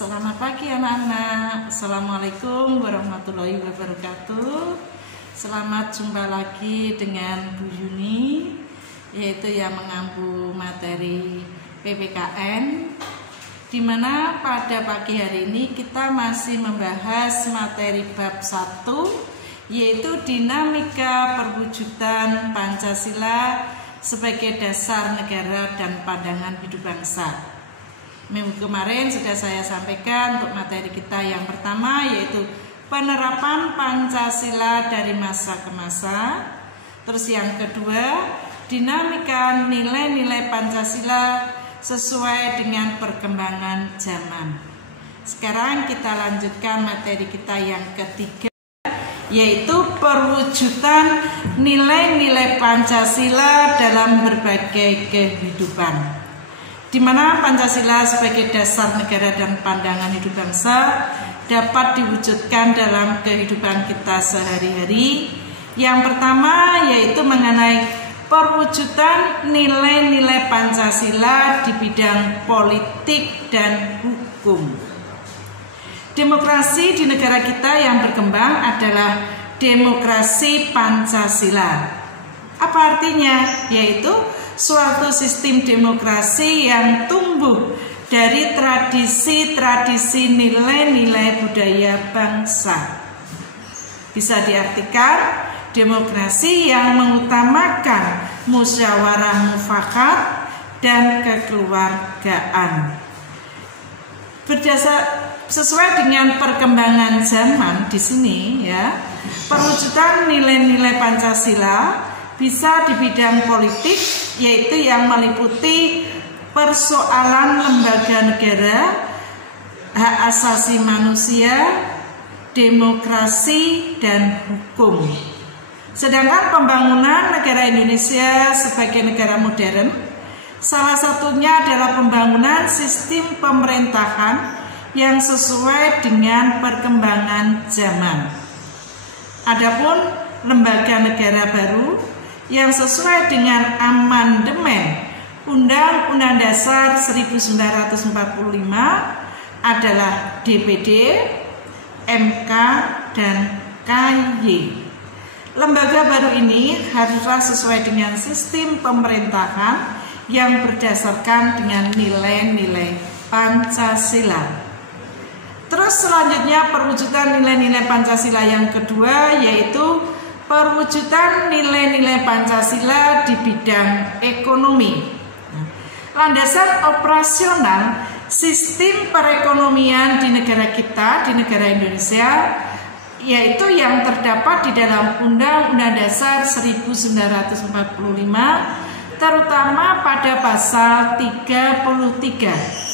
Selamat pagi anak-anak. Assalamualaikum warahmatullahi wabarakatuh. Selamat jumpa lagi dengan Bu Yuni, yaitu yang mengampu materi PPKN, dimana pada pagi hari ini kita masih membahas materi bab 1, yaitu dinamika perwujudan Pancasila sebagai dasar negara dan pandangan hidup bangsa. Minggu kemarin sudah saya sampaikan untuk materi kita yang pertama, yaitu penerapan Pancasila dari masa ke masa. Terus yang kedua, dinamika nilai-nilai Pancasila sesuai dengan perkembangan zaman. Sekarang kita lanjutkan materi kita yang ketiga, yaitu perwujudan nilai-nilai Pancasila dalam berbagai kehidupan, di mana Pancasila sebagai dasar negara dan pandangan hidup bangsa dapat diwujudkan dalam kehidupan kita sehari-hari. Yang pertama yaitu mengenai perwujudan nilai-nilai Pancasila di bidang politik dan hukum. Demokrasi di negara kita yang berkembang adalah demokrasi Pancasila. Apa artinya? Yaitu suatu sistem demokrasi yang tumbuh dari tradisi-tradisi nilai-nilai budaya bangsa. Bisa diartikan demokrasi yang mengutamakan musyawarah mufakat dan kekeluargaan. Sesuai dengan perkembangan zaman di sini ya, perwujudan nilai-nilai Pancasila bisa di bidang politik, yaitu yang meliputi persoalan lembaga negara, hak asasi manusia, demokrasi, dan hukum. Sedangkan pembangunan negara Indonesia sebagai negara modern, salah satunya adalah pembangunan sistem pemerintahan yang sesuai dengan perkembangan zaman. Adapun lembaga negara baru yang sesuai dengan amandemen Undang-Undang Dasar 1945 adalah DPD, MK, dan KY. Lembaga baru ini haruslah sesuai dengan sistem pemerintahan yang berdasarkan dengan nilai-nilai Pancasila. Terus selanjutnya perwujudan nilai-nilai Pancasila yang kedua, yaitu perwujudan nilai-nilai Pancasila di bidang ekonomi. Landasan operasional sistem perekonomian di negara kita, di negara Indonesia, yaitu yang terdapat di dalam Undang-Undang Dasar 1945, terutama pada pasal 33.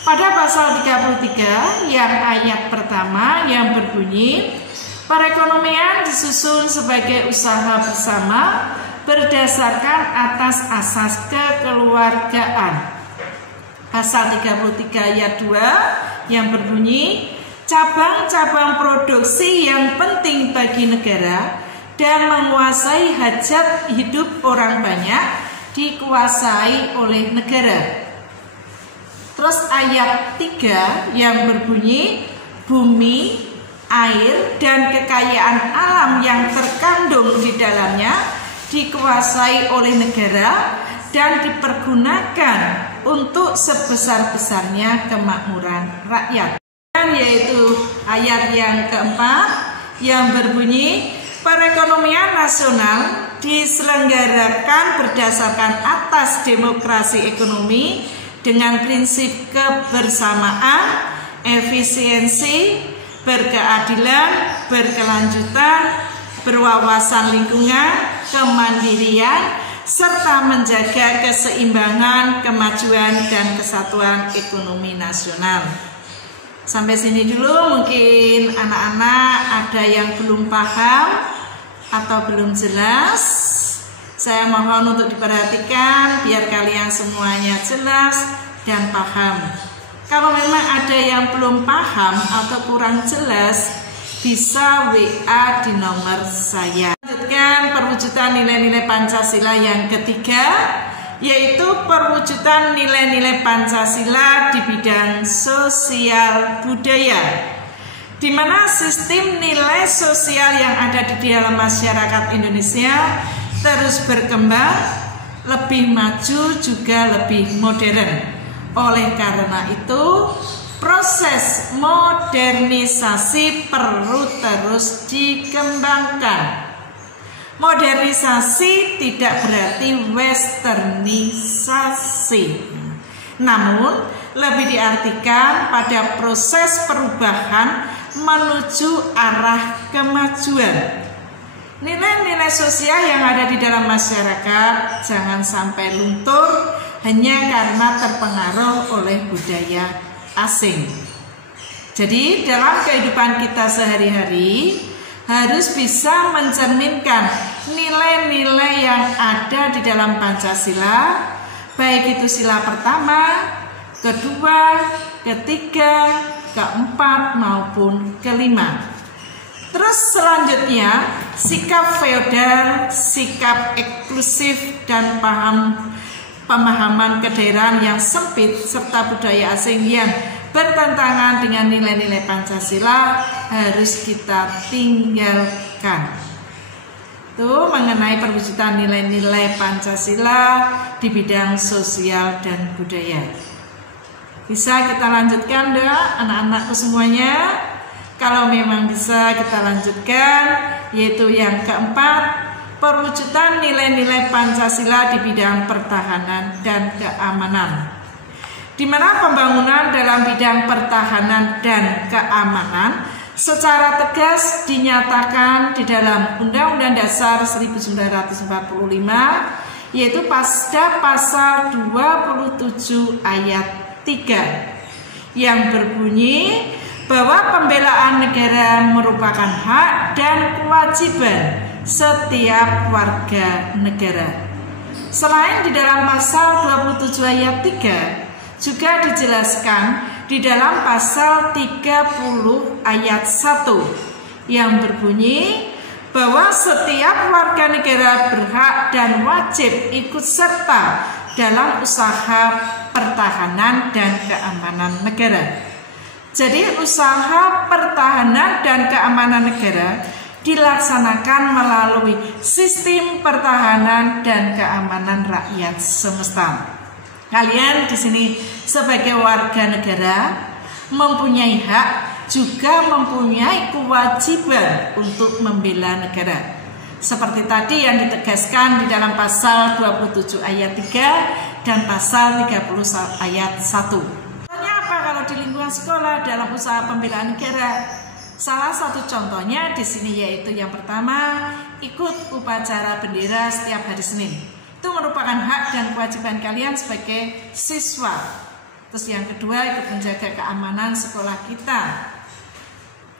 Pada pasal 33 yang ayat pertama yang berbunyi, perekonomian disusun sebagai usaha bersama berdasarkan atas asas kekeluargaan. Pasal 33 ayat 2 yang berbunyi, cabang-cabang produksi yang penting bagi negara dan menguasai hajat hidup orang banyak dikuasai oleh negara. Terus ayat 3 yang berbunyi, bumi, air, dan kekayaan alam yang terkandung di dalamnya dikuasai oleh negara dan dipergunakan untuk sebesar-besarnya kemakmuran rakyat. Dan yaitu ayat yang keempat yang berbunyi, perekonomian nasional diselenggarakan berdasarkan atas demokrasi ekonomi dengan prinsip kebersamaan, efisiensi, berkeadilan, berkelanjutan, berwawasan lingkungan, kemandirian, serta menjaga keseimbangan, kemajuan, dan kesatuan ekonomi nasional. Sampai sini dulu. Mungkin anak-anak ada yang belum paham atau belum jelas. Saya mohon untuk diperhatikan biar kalian semuanya jelas dan paham. Kalau memang ada yang belum paham atau kurang jelas, bisa WA di nomor saya. Lanjutkan perwujudan nilai-nilai Pancasila yang ketiga, yaitu perwujudan nilai-nilai Pancasila di bidang sosial budaya, di mana sistem nilai sosial yang ada di dalam masyarakat Indonesia terus berkembang, lebih maju juga lebih modern. Oleh karena itu, proses modernisasi perlu terus dikembangkan. Modernisasi tidak berarti westernisasi, namun lebih diartikan pada proses perubahan menuju arah kemajuan. Nilai-nilai sosial yang ada di dalam masyarakat jangan sampai luntur hanya karena terpengaruh oleh budaya asing. Jadi dalam kehidupan kita sehari-hari harus bisa mencerminkan nilai-nilai yang ada di dalam Pancasila, baik itu sila pertama, kedua, ketiga, keempat maupun kelima. Terus selanjutnya, sikap feodal, sikap eksklusif dan pemahaman kedaerahan yang sempit serta budaya asing yang bertentangan dengan nilai-nilai Pancasila harus kita tinggalkan. Itu mengenai perwujudan nilai-nilai Pancasila di bidang sosial dan budaya. Bisa kita lanjutkan anak-anakku semuanya? Kalau memang bisa kita lanjutkan, yaitu yang keempat, perwujudan nilai-nilai Pancasila di bidang pertahanan dan keamanan, di mana pembangunan dalam bidang pertahanan dan keamanan secara tegas dinyatakan di dalam Undang-Undang Dasar 1945, yaitu pada pasal 27 ayat 3 yang berbunyi bahwa pembelaan negara merupakan hak dan kewajiban setiap warga negara. Selain di dalam pasal 27 ayat 3 juga dijelaskan di dalam pasal 30 ayat 1 yang berbunyi bahwa setiap warga negara berhak dan wajib ikut serta dalam usaha pertahanan dan keamanan negara. Jadi usaha pertahanan dan keamanan negara dilaksanakan melalui sistem pertahanan dan keamanan rakyat semesta. Kalian di sini sebagai warga negara mempunyai hak juga mempunyai kewajiban untuk membela negara. Seperti tadi yang ditegaskan di dalam pasal 27 ayat 3 dan pasal 30 ayat 1. Contohnya apa kalau di lingkungan sekolah dalam usaha pembelaan negara? Salah satu contohnya di sini yaitu yang pertama, ikut upacara bendera setiap hari Senin. Itu merupakan hak dan kewajiban kalian sebagai siswa. Terus yang kedua, ikut menjaga keamanan sekolah kita.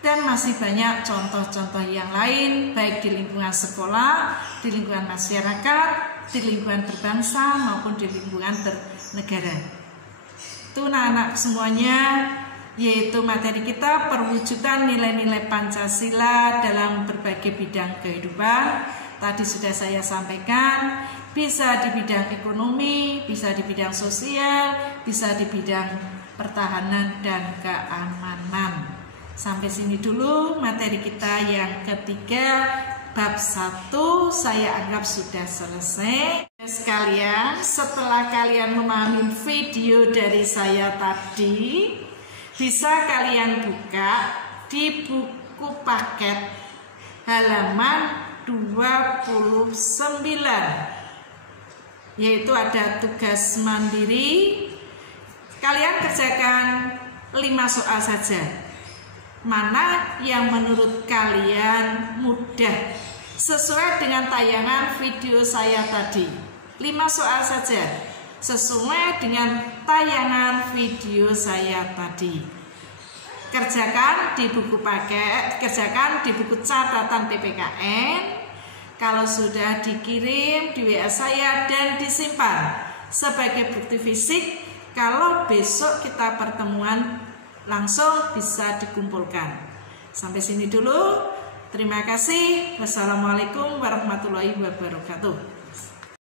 Dan masih banyak contoh-contoh yang lain, baik di lingkungan sekolah, di lingkungan masyarakat, di lingkungan berbangsa maupun di lingkungan bernegara. Itu anak-anak semuanya, yaitu materi kita perwujudan nilai-nilai Pancasila dalam berbagai bidang kehidupan. Tadi sudah saya sampaikan, bisa di bidang ekonomi, bisa di bidang sosial, bisa di bidang pertahanan dan keamanan. Sampai sini dulu materi kita yang ketiga, bab 1 saya anggap sudah selesai. Sekalian, setelah kalian memahami video dari saya tadi, bisa kalian buka di buku paket halaman 29, yaitu ada tugas mandiri. Kalian kerjakan 5 soal saja, mana yang menurut kalian mudah sesuai dengan tayangan video saya tadi. 5 soal saja sesuai dengan tayangan video saya tadi. Kerjakan di buku paket, kerjakan di buku catatan PPKN. Kalau sudah dikirim di WA saya dan disimpan sebagai bukti fisik, kalau besok kita pertemuan langsung bisa dikumpulkan. Sampai sini dulu. Terima kasih. Wassalamualaikum warahmatullahi wabarakatuh.